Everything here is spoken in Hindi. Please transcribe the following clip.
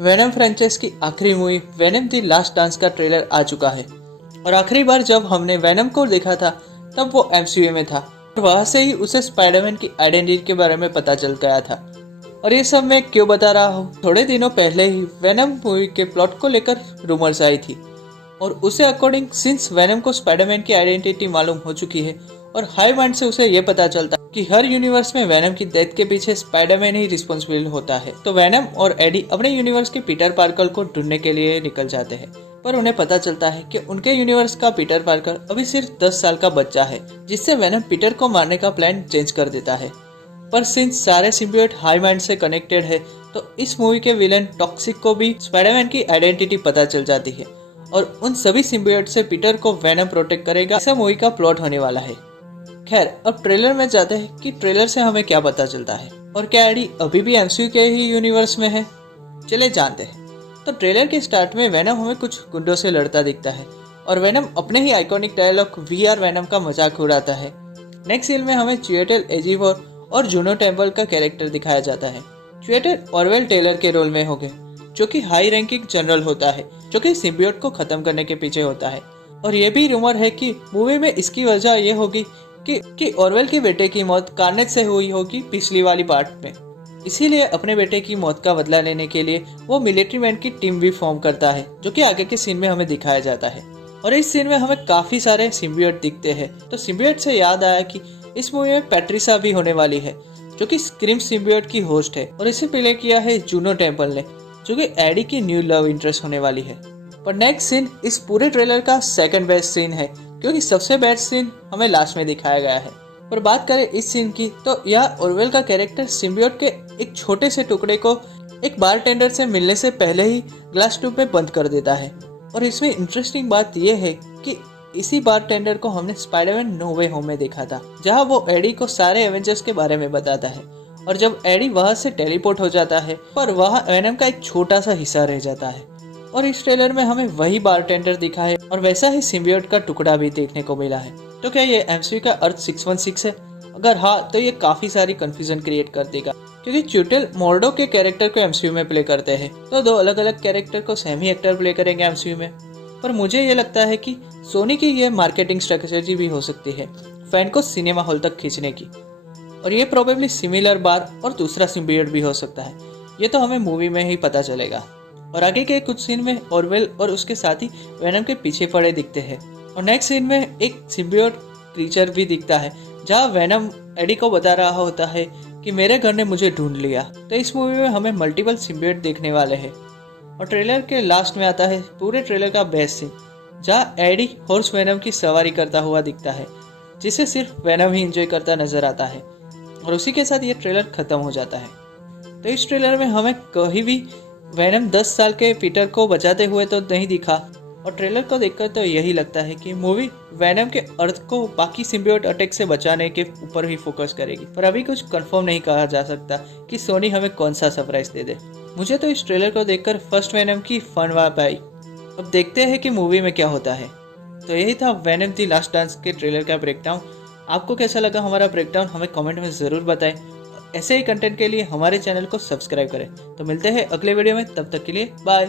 वेनम फ्रेंचाइज की आखिरी movie venom the last dance का ट्रेलर आ चुका है और आखिरी बार जब हमने वेनम को देखा था तब वो एमसीयू में था और वहां से ही उसे स्पाइडरमैन की आइडेंटिटी के बारे में पता चल गया था। और ये सब मैं क्यों बता रहा हूँ, थोड़े दिनों पहले ही वेनम मूवी के प्लॉट को लेकर रूमर्स आई थी और उसे अकॉर्डिंग सिंस वेनम को स्पाइडरमैन की आइडेंटिटी मालूम हो चुकी है और हाई माइंड से उसे ये पता चलता कि हर यूनिवर्स में वेनम की डेथ के पीछे स्पाइडरमैन ही रिस्पॉन्सिबल होता है, तो वेनम और एडी अपने यूनिवर्स के पीटर पार्कर को ढूंढने के लिए निकल जाते हैं। पर उन्हें पता चलता है कि उनके यूनिवर्स का पीटर पार्कर अभी सिर्फ 10 साल का बच्चा है, जिससे वेनम पीटर को मारने का प्लान चेंज कर देता है। पर सिंस सारे सिम्बियोट हाई माइंड से कनेक्टेड है तो इस मूवी के विलन टॉक्सिक को भी स्पाइडरमैन की आइडेंटिटी पता चल जाती है और उन सभी सिम्बियोट से पीटर को वेनम प्रोटेक्ट करेगा। ऐसा मूवी का प्लॉट होने वाला है। खैर, अब ट्रेलर में जाते हैं कि ट्रेलर से हमें क्या पता चलता है और क्या एडी अभी भी एमसीयू के ही यूनिवर्स में है। चले जानते हैं। तो ट्रेलर के स्टार्ट में वेनम हमें कुछ गुंडों से लड़ता दिखता है और वेनम अपने ही iconic dialogue we are Venom का मजाक उड़ाता है। नेक्स्ट सीन में हमें चिवेटेल एजिवोर और जूनो टेम्पल का कैरेक्टर दिखाया जाता है। चिवेटेल ऑरवेल टेलर के रोल में होंगे, जो कि हाई रैंकिंग जनरल होता है जो कि सिम्बियोट को खत्म करने के पीछे होता है। और ये भी रूमर है कि मूवी में इसकी वजह ये होगी कि ऑरवेल के बेटे की मौत कार्नेज से हुई होगी पिछली वाली पार्ट में, इसीलिए अपने बेटे की मौत का बदला लेने के लिए वो मिलिट्री मैन की टीम भी फॉर्म करता है, जो कि आगे के सीन में हमें दिखाया जाता है। और इस सीन में हमें काफी सारे सिम्बियोट दिखते हैं। तो सिम्बियोट से याद आया कि इस मूवी में पैट्रिसा भी होने वाली है, जो कि स्क्रीम सिम्बियोट की होस्ट है और इसे प्ले किया है जूनो टेम्पल ने, जो कि एडी की न्यू लव इंटरेस्ट होने वाली है। पर नेक्स्ट सीन इस पूरे ट्रेलर का सेकंड बेस्ट सीन है, क्योंकि सबसे बेस्ट सीन हमें लास्ट में दिखाया गया है। पर बात करें इस सीन की तो यह ऑरवेल का कैरेक्टर सिम्बियोट के एक छोटे से टुकड़े को एक बारटेंडर से मिलने से पहले ही ग्लास ट्यूब में बंद कर देता है। और इसमें इंटरेस्टिंग बात यह है कि इसी बारटेंडर को हमने स्पाइडरमैन नो वे होम में देखा था, जहां वो एडी को सारे एवेंजर्स के बारे में बताता है और जब एडी वहां से टेलीपोर्ट हो जाता है पर वहां वेनम का एक छोटा सा हिस्सा रह जाता है। और इस ट्रेलर में हमें वही बारटेंडर दिखा है और वैसा ही सिम्बियोट का टुकड़ा भी देखने को मिला है। तो क्या ये एमसीयू का अर्थ 616 है? अगर हाँ तो ये काफी सारी कंफ्यूजन क्रिएट कर देगा, क्योंकि चिवेटेल मोर्डो के कैरेक्टर को एमसीयू में प्ले करते हैं, तो दो अलग अलग कैरेक्टर को सेम ही एक्टर प्ले करेंगे एमसीयू में। पर मुझे ये लगता है कि सोनी की ये मार्केटिंग स्ट्रेटेजी भी हो सकती है फैन को सिनेमा हॉल तक खींचने की, और ये प्रोबेबली सिमिलर बार और दूसरा सिम्बियोट भी हो सकता है। ये तो हमें मूवी में ही पता चलेगा। और आगे के कुछ सीन में ऑरवेल और उसके साथी वेनम के पीछे पड़े दिखते हैं और नेक्स्ट सीन में एक सिम्बियोट क्रीचर भी दिखता है, जहां वेनम एडी को बता रहा होता है कि मेरे घर ने मुझे ढूंढ लिया। तो इस मूवी में हमें मल्टीपल सिम्बियोट देखने वाले हैं। और ट्रेलर के लास्ट में आता है पूरे ट्रेलर का बेस्ट सीन, जहाँ एडी हॉर्स वेनम की सवारी करता हुआ दिखता है, जिसे सिर्फ वेनम ही एंजॉय करता नजर आता है। और उसी के साथ ये ट्रेलर खत्म हो जाता है। तो इस ट्रेलर में हमें कहीं भी वेनम 10 साल के पीटर को बचाते हुए तो नहीं दिखा और ट्रेलर को देखकर तो यही लगता है कि मूवी वेनम के अर्थ को बाकी सिम्बियोट अटैक से बचाने के ऊपर ही फोकस करेगी। पर अभी कुछ कंफर्म नहीं कहा जा सकता कि सोनी हमें कौन सा सरप्राइज दे दे। मुझे तो इस ट्रेलर को देखकर फर्स्ट वेनम की फन वाइब आई। अब देखते हैं कि मूवी में क्या होता है। तो यही था वेनम द लास्ट डांस के ट्रेलर का ब्रेकडाउन। आपको कैसा लगा हमारा ब्रेकडाउन, हमें कमेंट में ज़रूर बताएं। ऐसे ही कंटेंट के लिए हमारे चैनल को सब्सक्राइब करें। तो मिलते हैं अगले वीडियो में, तब तक के लिए बाय।